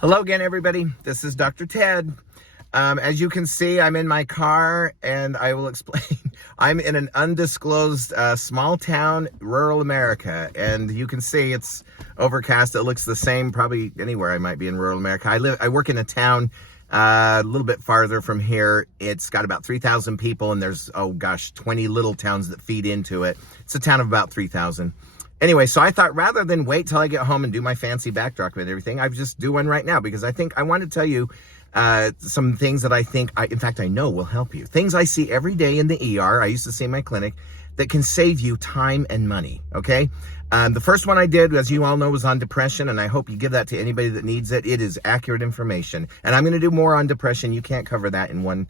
Hello again, everybody. This is Dr. Ted. As you can see, I'm in my car, and I will explain. I'm in an undisclosed small town, rural America, and you can see it's overcast. It looks the same probably anywhere I might be in rural America. I work in a town a little bit farther from here. It's got about 3,000 people, and there's, 20 little towns that feed into it. It's a town of about 3,000. Anyway, so I thought rather than wait till I get home and do my fancy backdrop and everything, I would just do one right now, because I think I want to tell you some things that I think, in fact, I know will help you. Things I see every day in the ER, I used to see in my clinic, that can save you time and money, okay? The first one I did, as you all know, was on depression, and I hope you give that to anybody that needs it. It is accurate information. And I'm going to do more on depression. You can't cover that in one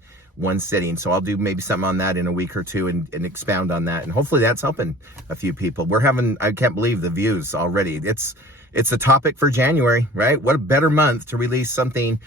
sitting, so I'll do maybe something on that in a week or two and expound on that, and hopefully that's helping a few people. I can't believe the views already. It's a topic for January, right? What a better month to release something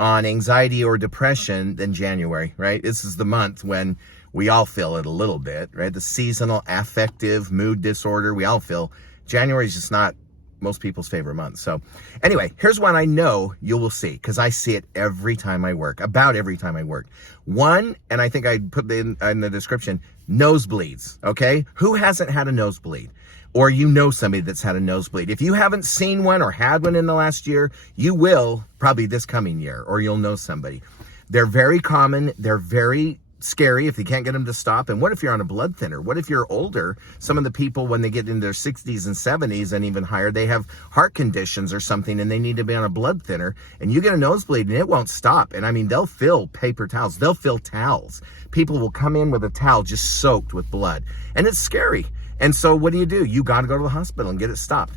on anxiety or depression than January, right? This is the month when we all feel it a little bit, right? The seasonal affective mood disorder, we all feel. January is just not most people's favorite month. So anyway, here's one I know you will see, because I see it every time I work, about every time I work. One, and I think I put in the description, nosebleeds, okay? Who hasn't had a nosebleed? Or you know somebody that's had a nosebleed. If you haven't seen one or had one in the last year, you will probably this coming year, or you'll know somebody. They're very common. They're very scary if you can't get them to stop. And what if you're on a blood thinner? What if you're older? Some of the people, when they get in their 60s and 70s and even higher, they have heart conditions or something, and they need to be on a blood thinner, and you get a nosebleed and it won't stop. And I mean, they'll fill paper towels. They'll fill towels. People will come in with a towel just soaked with blood, and it's scary. And so what do? You got to go to the hospital and get it stopped.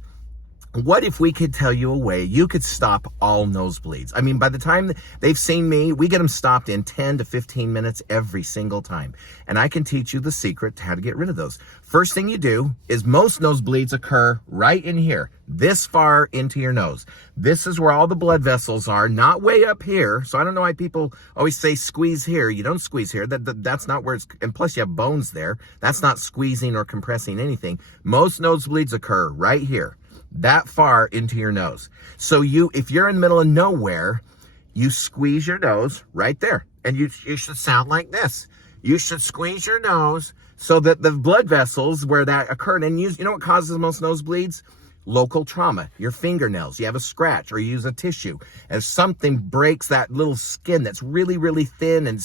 What if we could tell you a way you could stop all nosebleeds? I mean, by the time they've seen me, we get them stopped in 10 to 15 minutes every single time. And I can teach you the secret to how to get rid of those. First thing you do is most nosebleeds occur right in here, this far into your nose. This is where all the blood vessels are, not way up here. So I don't know why people always say squeeze here. You don't squeeze here. That's not where it's, and plus you have bones there. That's not squeezing or compressing anything. Most nosebleeds occur right here, that far into your nose. So if you're in the middle of nowhere, you squeeze your nose right there, and you should sound like this. You should squeeze your nose so that the blood vessels where that occurred, and you know what causes most nosebleeds? Local trauma, your fingernails, you have a scratch, or you use a tissue, and something breaks that little skin that's really, really thin, and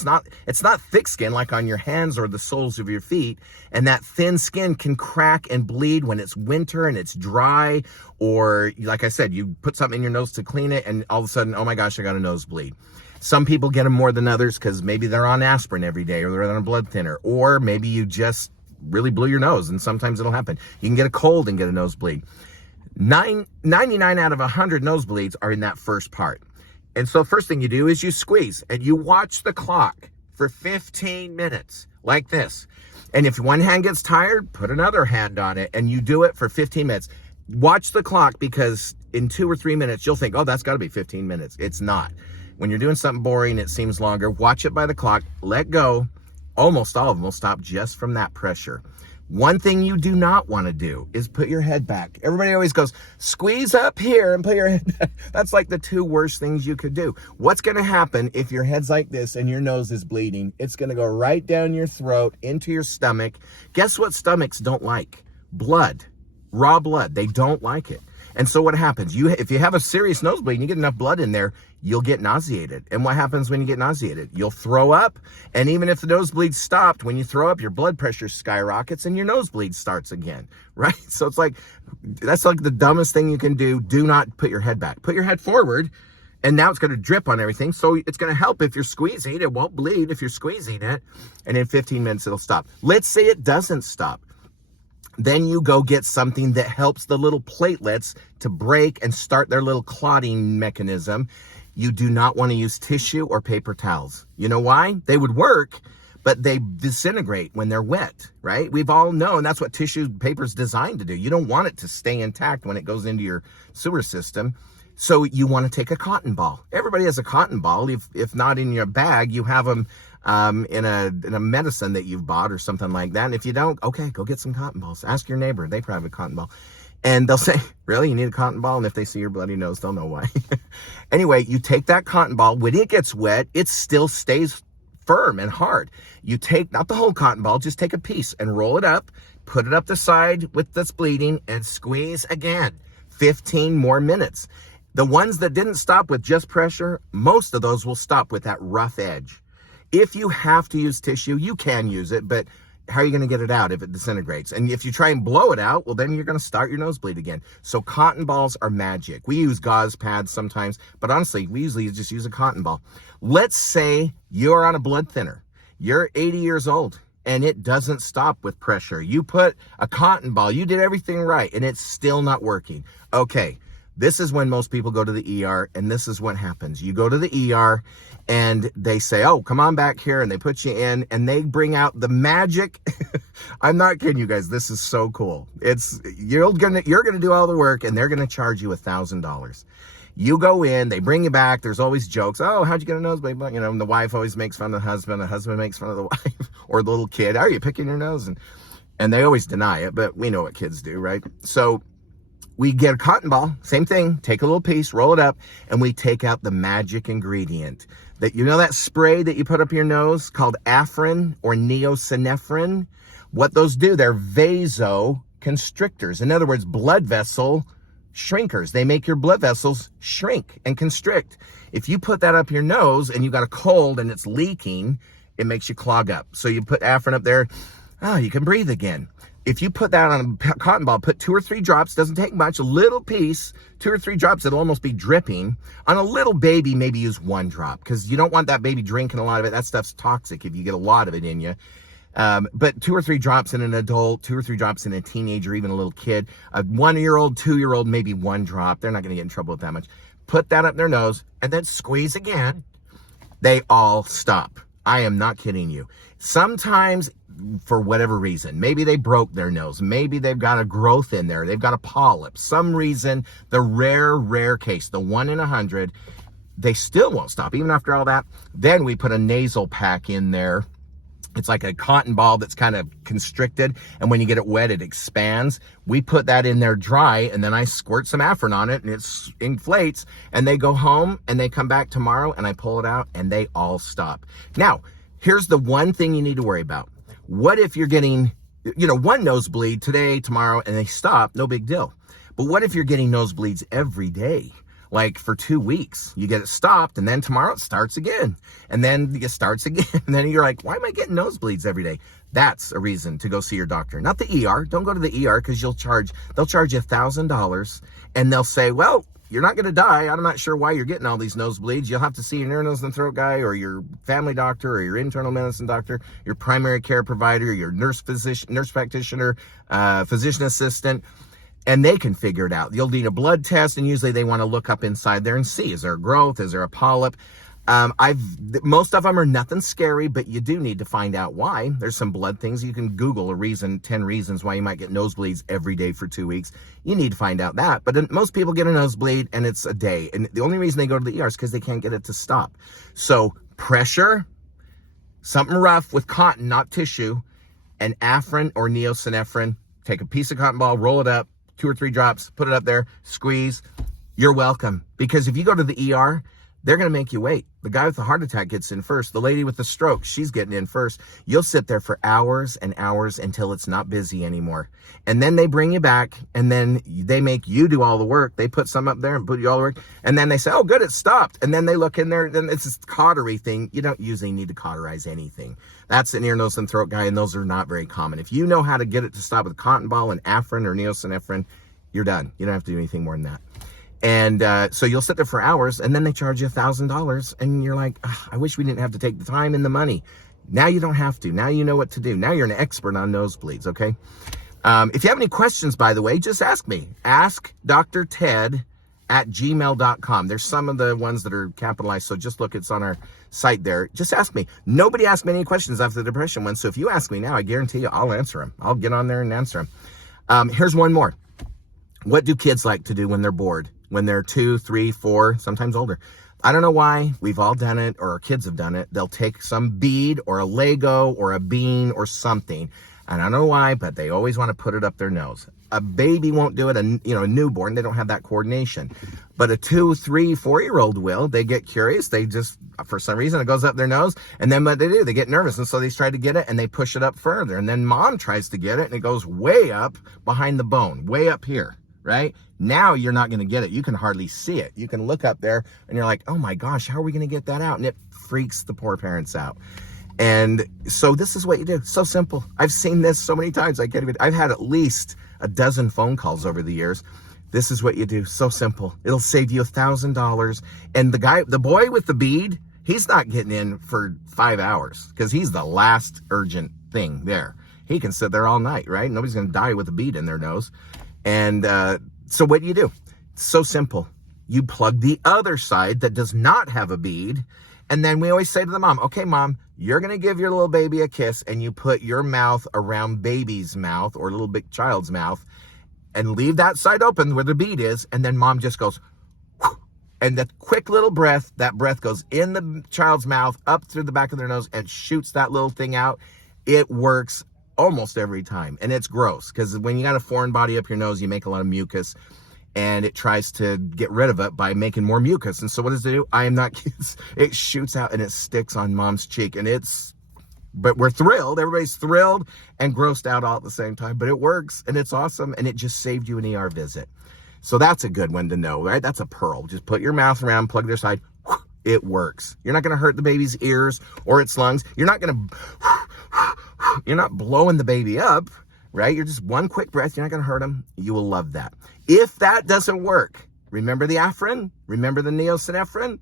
it's not thick skin like on your hands or the soles of your feet, and that thin skin can crack and bleed when it's winter and it's dry, or like I said, you put something in your nose to clean it, and all of a sudden, oh my gosh, I got a nosebleed. Some people get them more than others because maybe they're on aspirin every day, or they're on a blood thinner, or maybe you just really blew your nose, and sometimes it'll happen. You can get a cold and get a nosebleed. 99 out of 100 nosebleeds are in that first part. And so first thing you do is you squeeze, and you watch the clock for 15 minutes like this. And if one hand gets tired, put another hand on it, and you do it for 15 minutes. Watch the clock, because in 2 or 3 minutes, you'll think, oh, that's got to be 15 minutes. It's not. When you're doing something boring, it seems longer. Watch it by the clock, let go. Almost all of them will stop just from that pressure. One thing you do not want to do is put your head back. Everybody always goes, squeeze up here and put your head back. That's like the two worst things you could do. What's going to happen if your head's like this and your nose is bleeding? It's going to go right down your throat, into your stomach. Guess what stomachs don't like? Blood. Raw blood. They don't like it. And so what happens? If you have a serious nosebleed and you get enough blood in there, you'll get nauseated. And what happens when you get nauseated? You'll throw up. And even if the nosebleed stopped, when you throw up, your blood pressure skyrockets and your nosebleed starts again, right? So it's like, that's like the dumbest thing you can do. Do not put your head back. Put your head forward, and now it's going to drip on everything. So it's going to help if you're squeezing. It won't bleed if you're squeezing it. And in 15 minutes, it'll stop. Let's say it doesn't stop. Then you go get something that helps the little platelets to break and start their little clotting mechanism. You do not want to use tissue or paper towels. You know why? They would work, but they disintegrate when they're wet, right? We've all known that's what tissue paper is designed to do. You don't want it to stay intact when it goes into your sewer system. So you want to take a cotton ball. Everybody has a cotton ball. If not in your bag, you have them in a medicine that you've bought or something like that. And if you don't, okay, go get some cotton balls. Ask your neighbor. They probably have a cotton ball. And they'll say, really, you need a cotton ball? And if they see your bloody nose, they'll know why. Anyway, you take that cotton ball. When it gets wet, it still stays firm and hard. You take, not the whole cotton ball, just take a piece and roll it up, put it up the side with that's bleeding, and squeeze again. 15 more minutes. The ones that didn't stop with just pressure, most of those will stop with that rough edge. If you have to use tissue, you can use it, but how are you going to get it out if it disintegrates? And if you try and blow it out, well, then you're going to start your nosebleed again. So cotton balls are magic. We use gauze pads sometimes, but honestly, we usually just use a cotton ball. Let's say you're on a blood thinner. You're 80 years old and it doesn't stop with pressure. You put a cotton ball, you did everything right, and it's still not working. Okay, this is when most people go to the ER, and this is what happens. You go to the ER and they say, oh, come on back here, and they put you in and they bring out the magic. I'm not kidding you guys. This is so cool. You're gonna do all the work and they're gonna charge you $1,000. You go in, they bring you back. There's always jokes. Oh, how'd you get a nosebleed? You know, and the wife always makes fun of the husband makes fun of the wife, or the little kid. Are you picking your nose? And they always deny it, but we know what kids do, right? So we get a cotton ball, same thing, take a little piece, roll it up, and we take out the magic ingredient. That, you know, that spray that you put up your nose called Afrin or neosynephrine? What those do, they're vasoconstrictors. In other words, blood vessel shrinkers. They make your blood vessels shrink and constrict. If you put that up your nose and you got a cold and it's leaking, it makes you clog up. So you put Afrin up there, you can breathe again. If you put that on a cotton ball, put 2 or 3 drops, doesn't take much, a little piece, 2 or 3 drops, it'll almost be dripping. On a little baby, maybe use 1 drop, because you don't want that baby drinking a lot of it. That stuff's toxic if you get a lot of it in you. But 2 or 3 drops in an adult, 2 or 3 drops in a teenager, even a little kid, a 1-year-old, 2-year-old, maybe 1 drop. They're not going to get in trouble with that much. Put that up their nose and then squeeze again. They all stop. I am not kidding you. Sometimes, for whatever reason, maybe they broke their nose, maybe they've got a growth in there, they've got a polyp, some reason, the rare case, the 1 in 100, they still won't stop, even after all that. Then we put a nasal pack in there. It's like a cotton ball that's kind of constricted, and when you get it wet, it expands. We put that in there dry, and then I squirt some Afrin on it, and it inflates, and they go home, and they come back tomorrow, and I pull it out, and they all stop. Now, here's the one thing you need to worry about. What if you're getting, 1 nosebleed today, tomorrow, and they stop? No big deal. But what if you're getting nosebleeds every day? Like for 2 weeks, you get it stopped, and then tomorrow it starts again, and then it starts again, and then you're like, why am I getting nosebleeds every day? That's a reason to go see your doctor, not the ER. Don't go to the ER, because they'll charge you $1,000, and they'll say, well, you're not going to die. I'm not sure why you're getting all these nosebleeds. You'll have to see your ear, nose, and throat guy, or your family doctor, or your internal medicine doctor, your primary care provider, your nurse practitioner, physician assistant, and they can figure it out. You'll need a blood test, and usually they want to look up inside there and see, is there a growth? Is there a polyp? Most of them are nothing scary, but you do need to find out why. There's some blood things. You can Google 10 reasons why you might get nosebleeds every day for 2 weeks. You need to find out that. But most people get a nosebleed and it's a day. And the only reason they go to the ER is because they can't get it to stop. So pressure, something rough with cotton, not tissue, and Afrin or neosynephrine. Take a piece of cotton ball, roll it up, 2 or 3 drops, put it up there, squeeze. You're welcome. Because if you go to the ER, they're going to make you wait. The guy with the heart attack gets in first. The lady with the stroke, she's getting in first. You'll sit there for hours and hours until it's not busy anymore. And then they bring you back, and then they make you do all the work. They put some up there and put you all the work. And then they say, oh, good, it stopped. And then they look in there, then it's this cautery thing. You don't usually need to cauterize anything. That's an ear, nose, and throat guy, and those are not very common. If you know how to get it to stop with cotton ball and Afrin or neosynephrine, you're done. You don't have to do anything more than that. And so you'll sit there for hours, and then they charge you $1,000, and you're like, I wish we didn't have to take the time and the money. Now you don't have to. Now you know what to do. Now you're an expert on nosebleeds, okay? If you have any questions, by the way, just ask me. Ask Dr. Ted at gmail.com. There's some of the ones that are capitalized, so just look, it's on our site there. Just ask me. Nobody asked me any questions after the depression one, so if you ask me now, I guarantee you I'll answer them. I'll get on there and answer them. Here's one more. What do kids like to do when they're bored? When they're 2, 3, 4, sometimes older. I don't know why. We've all done it, or our kids have done it. They'll take some bead or a Lego or a bean or something. And I don't know why, but they always want to put it up their nose. A baby won't do it. A newborn, they don't have that coordination. But a 2, 3, 4-year-old will. They get curious. They just, for some reason, it goes up their nose. And then what they do, they get nervous. And so they try to get it and they push it up further. And then mom tries to get it and it goes way up behind the bone, way up here, right? Now you're not going to get it. You can hardly see it. You can look up there and you're like, oh my gosh, how are we going to get that out? And it freaks the poor parents out. And so this is what you do. So simple. I've seen this so many times. I've had at least a dozen phone calls over the years. This is what you do. So simple. It'll save you $1,000. And the boy with the bead, he's not getting in for 5 hours because he's the last urgent thing there. He can sit there all night, right? Nobody's going to die with a bead in their nose. And so what do? So simple. You plug the other side that does not have a bead. And then we always say to the mom, okay, mom, you're going to give your little baby a kiss and you put your mouth around baby's mouth or little big child's mouth and leave that side open where the bead is. And then mom just goes, whoo, and that quick little breath, that breath goes in the child's mouth, up through the back of their nose and shoots that little thing out. It works almost every time. And it's gross because when you got a foreign body up your nose, you make a lot of mucus. And it tries to get rid of it by making more mucus. And so what does it do? I am not kidding. It shoots out and it sticks on mom's cheek. But we're thrilled. Everybody's thrilled and grossed out all at the same time. But it works and it's awesome. And it just saved you an ER visit. So that's a good one to know, right? That's a pearl. Just put your mouth around, plug their side. It works. You're not going to hurt the baby's ears or its lungs. You're not blowing the baby up. Right? You're just one quick breath. You're not going to hurt them. You will love that. If that doesn't work, remember the Afrin? Remember the neosynephrine?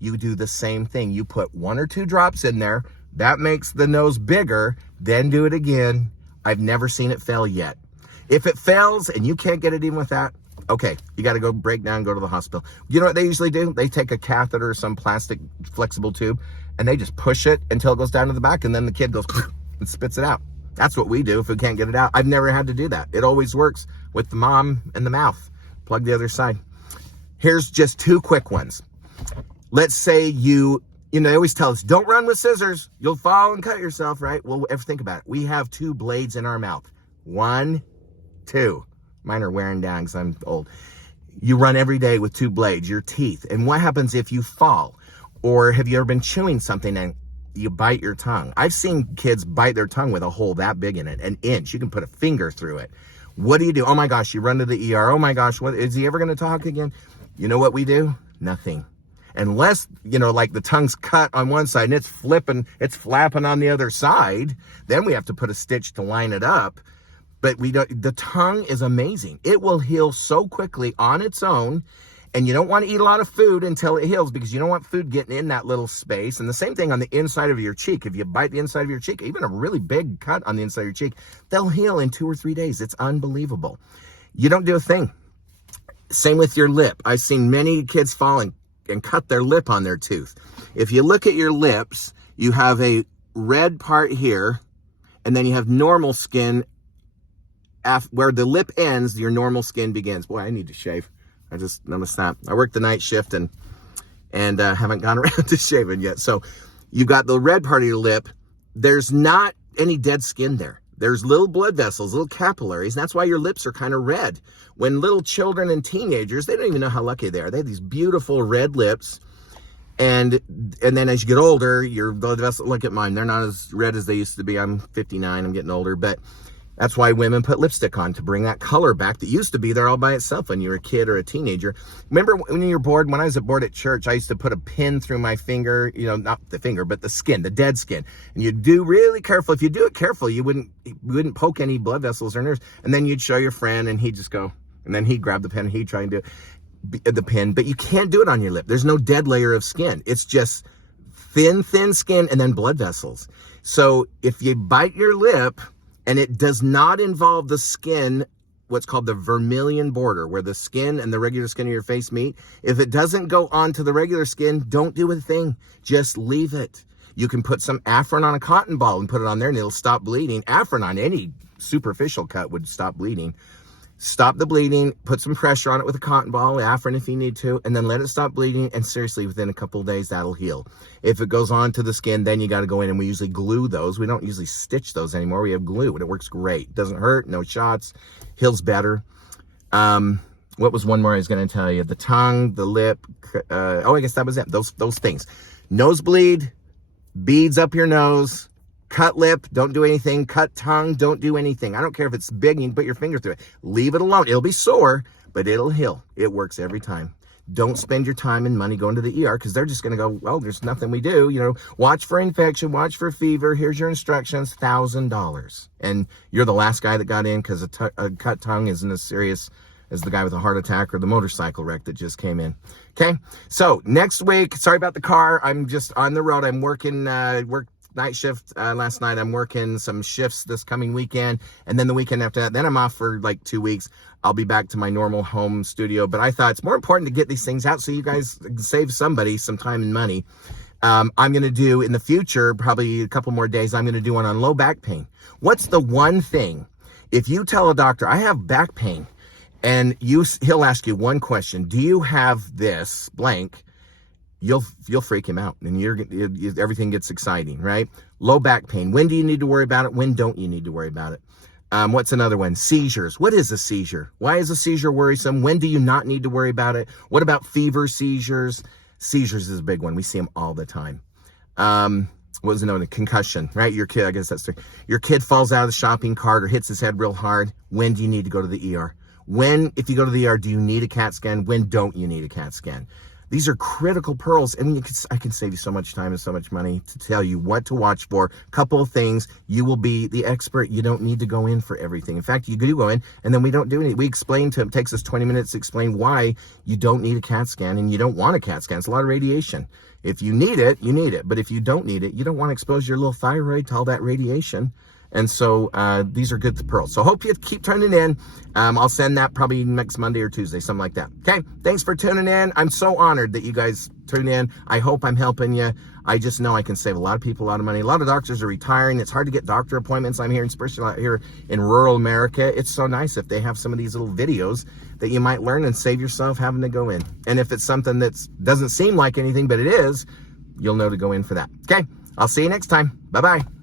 You do the same thing. You put 1 or 2 drops in there. That makes the nose bigger. Then do it again. I've never seen it fail yet. If it fails and you can't get it even with that, okay, you got to go break down, go to the hospital. You know what they usually do? They take a catheter or some plastic flexible tube and they just push it until it goes down to the back and then the kid goes and spits it out. That's what we do if we can't get it out. I've never had to do that. It always works with the mom and the mouth. Plug the other side. Here's just 2 quick ones. Let's say they always tell us, don't run with scissors. You'll fall and cut yourself, right? Well, think about it. We have 2 blades in our mouth. 1, 2. Mine are wearing down because I'm old. You run every day with 2 blades, your teeth. And what happens if you fall? Or have you ever been chewing something and you bite your tongue? I've seen kids bite their tongue with a hole that big in it, an inch. You can put a finger through it. What do? Oh my gosh, you run to the ER. Oh my gosh, what is he ever going to talk again? You know what we do? Nothing. Unless, like the tongue's cut on one side and it's flapping on the other side, then we have to put a stitch to line it up. But the tongue is amazing. It will heal so quickly on its own. And you don't want to eat a lot of food until it heals because you don't want food getting in that little space. And the same thing on the inside of your cheek. If you bite the inside of your cheek, even a really big cut on the inside of your cheek, they'll heal in 2 or 3 days. It's unbelievable. You don't do a thing. Same with your lip. I've seen many kids fall and cut their lip on their tooth. If you look at your lips, you have a red part here, and then you have normal skin. Where the lip ends, your normal skin begins. Boy, I need to shave. I just noticed that. I work the night shift and haven't gone around to shaving yet. So you got the red part of your lip. There's not any dead skin there. There's little blood vessels, little capillaries. And that's why your lips are kind of red. When little children and teenagers, they don't even know how lucky they are. They have these beautiful red lips. And then as you get older, your blood vessels, look at mine. They're not as red as they used to be. I'm 59. I'm getting older. But that's why women put lipstick on, to bring that color back that used to be there all by itself when you were a kid or a teenager. Remember when you were bored? When I was bored at church, I used to put a pin through my finger, not the finger, but the skin, the dead skin. And you'd do really careful. If you do it careful, you wouldn't poke any blood vessels or nerves. And then you'd show your friend and he'd just go, and then he'd grab the pen and he'd try and do the pin. But you can't do it on your lip. There's no dead layer of skin. It's just thin skin and then blood vessels. So if you bite your lip, and it does not involve the skin, what's called the vermilion border, where the skin and the regular skin of your face meet. If it doesn't go onto the regular skin, don't do a thing. Just leave it. You can put some Afrin on a cotton ball and put it on there and it'll stop bleeding. Afrin on any superficial cut would stop bleeding. Stop the bleeding, put some pressure on it with a cotton ball, Afrin if you need to, and then let it stop bleeding, and seriously, within a couple of days, that'll heal. If it goes on to the skin, then you got to go in, and we usually glue those. We don't usually stitch those anymore. We have glue, and it works great. Doesn't hurt, no shots, heals better. What was one more I was going to tell you? The tongue, the lip, I guess that was it. Those things. Nosebleed, beads up your nose, cut lip, don't do anything. Cut tongue, don't do anything. I don't care if it's big, you can put your finger through it. Leave it alone. It'll be sore, but it'll heal. It works every time. Don't spend your time and money going to the ER because they're just going to go, well, there's nothing we do. You know, watch for infection, watch for fever. Here's your instructions, $1,000. And you're the last guy that got in because a cut tongue isn't as serious as the guy with a heart attack or the motorcycle wreck that just came in. Okay, so next week, sorry about the car. I'm just on the road. I'm working, worked night shift last night. I'm working some shifts this coming weekend. And then the weekend after that, then I'm off for like 2 weeks. I'll be back to my normal home studio. But I thought it's more important to get these things out so you guys can save somebody some time and money. I'm going to do in the future, probably a couple more days, I'm going to do one on low back pain. What's the one thing, if you tell a doctor, I have back pain, and he'll ask you one question, do you have this blank? You'll freak him out, and everything gets exciting, right? Low back pain. When do you need to worry about it? When don't you need to worry about it? What's another one? Seizures. What is a seizure? Why is a seizure worrisome? When do you not need to worry about it? What about fever seizures? Seizures is a big one. We see them all the time. What was another one? Concussion, right? Your kid, I guess that's your kid falls out of the shopping cart or hits his head real hard. When do you need to go to the ER? When, if you go to the ER, do you need a CAT scan? When don't you need a CAT scan? These are critical pearls, and I can save you so much time and so much money to tell you what to watch for. Couple of things. You will be the expert. You don't need to go in for everything. In fact, you do go in, and then we don't do anything. We explain to him. It takes us 20 minutes to explain why you don't need a CAT scan, and you don't want a CAT scan. It's a lot of radiation. If you need it, you need it. But if you don't need it, you don't want to expose your little thyroid to all that radiation. And so these are good pearls. So hope you keep tuning in. I'll send that probably next Monday or Tuesday, something like that. Okay, thanks for tuning in. I'm so honored that you guys tune in. I hope I'm helping you. I just know I can save a lot of people a lot of money. A lot of doctors are retiring. It's hard to get doctor appointments. I'm here, especially out here in rural America. It's so nice if they have some of these little videos that you might learn and save yourself having to go in. And if it's something that doesn't seem like anything, but it is, you'll know to go in for that. Okay, I'll see you next time. Bye-bye.